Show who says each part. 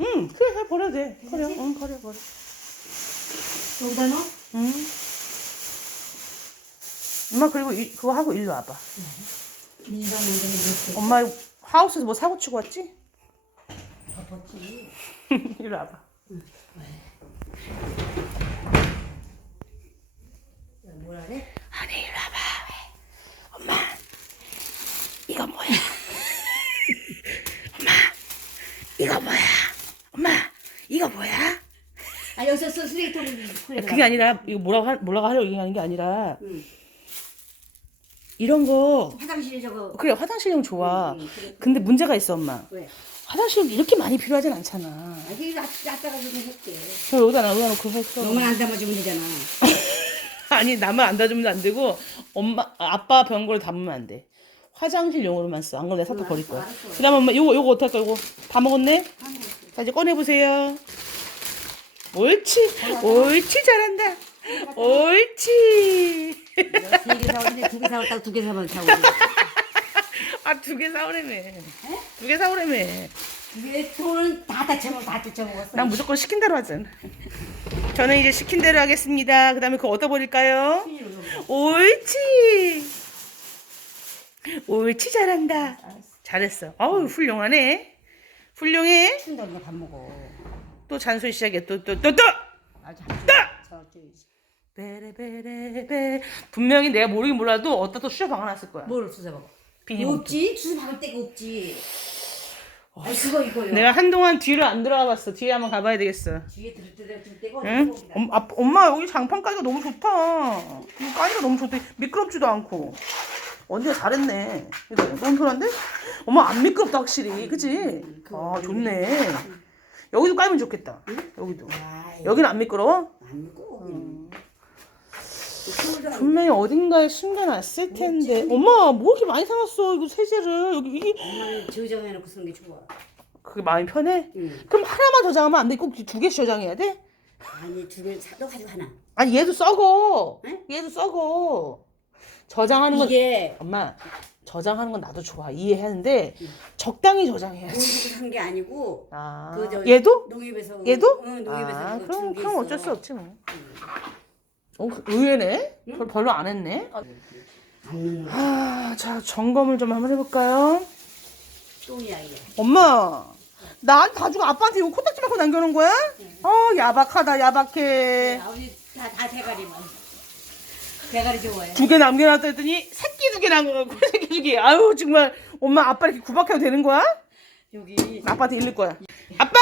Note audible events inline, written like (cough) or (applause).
Speaker 1: 응, 그래, 그래, 버려도 돼. 버려, 응, 버려, 버려.
Speaker 2: 여기다 넣어?
Speaker 1: 응. 엄마, 그리고 이, 그거 하고 일로 와봐.
Speaker 2: 이렇게
Speaker 1: 엄마 하우스에서 뭐 사고 치고 왔지?
Speaker 2: 접었지. (laughs)
Speaker 1: 일로 와봐.
Speaker 2: 뭐라 그래?
Speaker 1: 아니, 일로 와봐. 엄마, 이거 뭐야? (laughs) 엄마, 이거 뭐야? 이거 뭐야?
Speaker 2: 아 여기서 써 쓰레기통
Speaker 1: 그게 아니라 이거 뭐라고 하, 뭐라고 하려고 얘기하는 게 아니라
Speaker 2: 응.
Speaker 1: 이런 거
Speaker 2: 화장실에 저거
Speaker 1: 그래 화장실용 좋아.
Speaker 2: 응, 그래.
Speaker 1: 근데 문제가 있어 엄마.
Speaker 2: 왜?
Speaker 1: 화장실 이렇게 많이 필요하진 않잖아.
Speaker 2: 아 이게 놨다가 좀 할게.
Speaker 1: 저 여기다 놔- 여기다 놓고 했어.
Speaker 2: 너만 안 담아주면 되잖아. (laughs)
Speaker 1: 아니 나만 안 닫으면 안 되고 엄마 아빠 병거를 담으면 안 돼. 화장실용으로만 써. 안 그러면 내가
Speaker 2: 응,
Speaker 1: 버릴 거야. 그다음 엄마 요거 요거 어떡할 거야? 요거 다 먹었네? 자 이제 꺼내 보세요. 옳지, 옳지 잘한다. 옳지.
Speaker 2: 세개 사오는데 두개 사왔다고 두개 사면 사오고.
Speaker 1: 아 두 개 사오래며. 두 개 사오래며.
Speaker 2: 왜 돈은 다 다쳐먹어 다 뜯쳐먹었어.
Speaker 1: 난 무조건 시킨 대로 하잖아. 저는 이제 시킨 대로 하겠습니다. 그다음에 그거 어디다 버릴까요? 옳지. 옳지 잘한다. 잘했어. 아우 훌륭하네. 훌륭해.
Speaker 2: 춘다 이거 밥 먹어.
Speaker 1: 또 잔소리 시작해. 또 또 또 또.
Speaker 2: 아주 저쪽이지.
Speaker 1: 베레베레베. 분명히 내가 모르긴 몰라도 어디다 또 쑤셔 박아놨을 거야.
Speaker 2: 뭘 주워 먹어?
Speaker 1: 비닐 봉투.
Speaker 2: 없지? 주워 박을 데가 없지. 아 그거 이거요.
Speaker 1: 내가 한동안 뒤를 안 들어가 봤어. 뒤에 한번 가봐야 되겠어.
Speaker 2: 뒤에 들 때가 들 때가
Speaker 1: 응? 엄, 아, 엄마 여기 장판 까기가 너무 좋다. 이거 까기가 너무 좋다. 미끄럽지도 않고. 언니가 잘했네. 이거 너무 편한데? 엄마 안 미끄럽다 확실히. 그치? 아 좋네. 여기도 깔면 좋겠다. 여기도.
Speaker 2: 아이,
Speaker 1: 여기는 안 미끄러워?
Speaker 2: 안 먹어.
Speaker 1: 분명히 어딘가에 숨겨놨을 텐데. 엄마 뭐 이렇게 많이 사놨어 이거 세제를. 여기 이게
Speaker 2: 엄마는 저장해놓고 쓰는 게 좋아.
Speaker 1: 그게 마음이 편해?
Speaker 2: 응.
Speaker 1: 그럼 하나만 저장하면 안 돼? 꼭 두 개씩 저장해야 돼?
Speaker 2: 아니 두 개를 사도 가지고 하나.
Speaker 1: 아니 얘도 썩어.
Speaker 2: 응?
Speaker 1: 얘도 썩어. 저장하는 건
Speaker 2: 이게
Speaker 1: 엄마 저장하는 건 나도 좋아 이해하는데 적당히 저장해야지.
Speaker 2: 산게 아니고
Speaker 1: 아
Speaker 2: 그 저-
Speaker 1: 얘도?
Speaker 2: 농협에서
Speaker 1: 얘도?
Speaker 2: 응 농협에서
Speaker 1: 아
Speaker 2: 그거
Speaker 1: 그럼
Speaker 2: 준게
Speaker 1: 그럼. 어쩔 수 없지 뭐. 어 그- 의외네. 별- 별로 안 했네.
Speaker 2: 안
Speaker 1: 아자 점검을 좀 한번 해볼까요?
Speaker 2: 똥이야 이게.
Speaker 1: 엄마 나한테 다 주고 아빠한테 이거 코딱지 맞고 남겨놓은 거야? 어 야박하다 야박해.
Speaker 2: 아버지 다다 대가리만. 대가리 좋아해.
Speaker 1: 두 개 남겨놨다 했더니 새끼 두 개 남겨놓고 (laughs) 새끼 두 개. 아유 정말 엄마 아빠 이렇게 구박해도 되는 거야?
Speaker 2: 여기
Speaker 1: 아빠한테 일릴 거야. 아빠!